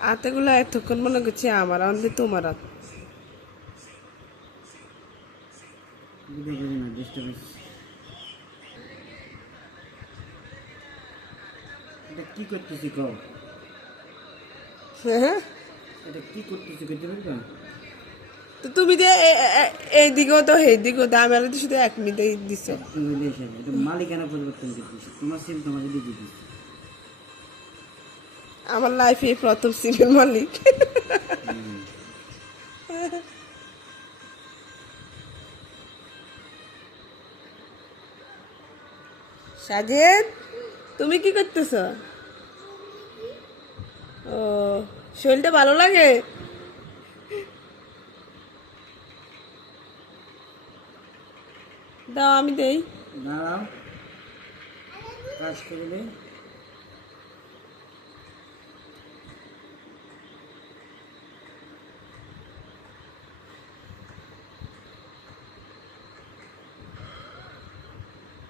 হাতেগুলো এতক্ষণ মনে করছি আমার আমাদের তোমার এটা কি করতেছি কও? হ্যাঁ এটা কি করতেছি করতে পারবা? তো তুমি যে এই দিকেও তো দিকেও তো শুধু এক মিনিটে দিছ। মালিকানা পরিবর্তন করতেছি তোমার সিম তোমাকে দিয়ে দিতেছি। আমার লাইফে প্রথম সিমের মালিক। সাজেদ, তুমি কি করতেছ? ও, শরীরটা ভালো লাগে? দাও, আমি দেই। দাঁড়াও। কাজ করবে কাজ আছে কাজ ছাড়া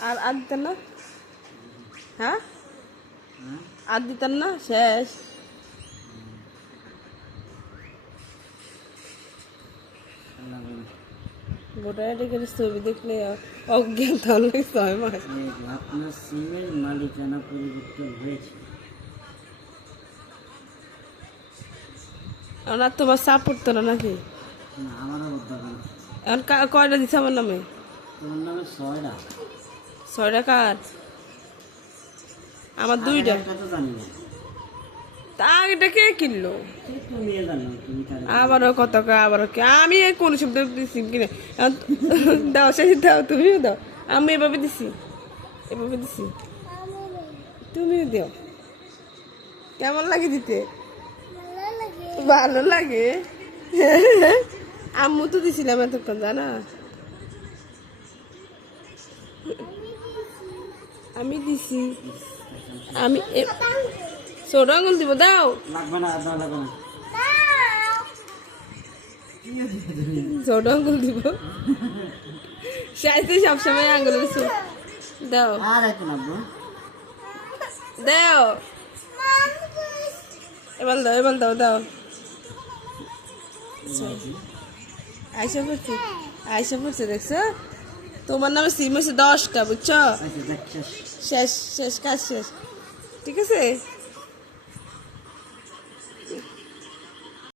আর আর দিতেন না? হ্যাঁ? আর দিতেন না? শেষ। কার্ডের ছবি দেখলে অজ্ঞান আপনার সিমের মালিকানা পরিবর্তন হয়েছে তোমার সাপোর্ট তো না নাকি? কয়টা দিছে আমার নামে? তোমার নামে ছয়টা ছয়টা কার? আমার দুইটা। তো জানি না। তা আগেটা কে কিনলো? সে আবারও কত আবারও কে? আমি এই কোন শব্দ সিম কিনে? দাও শেষে দাও তুমিও দাও। আমি এভাবে দিছি। এভাবে দিছি। তুমিও দিও। কেমন লাগে দিতে? ভালো লাগে। আম্মু তো দিছিলাম এতক্ষণ জানা? আমি দিছি। আমি ছোট আঙুল দিব দাও। লাগবে না দাও লাগবে না। ছোট আঙ্গুল দিব। সাইতে সবসময় আঙ্গুল দিছো দাও। আর একটু লাগবে। দাও। এবার দাও এবার দাও দাও। আইসা পড়ছে আইসা পড়ছে দেখছ? তোমার নামে সিম হয়েছে দশটা বুঝছ? আচ্ছা শেষ। শেষ শেষ কাজ শেষ। ঠিক আছে?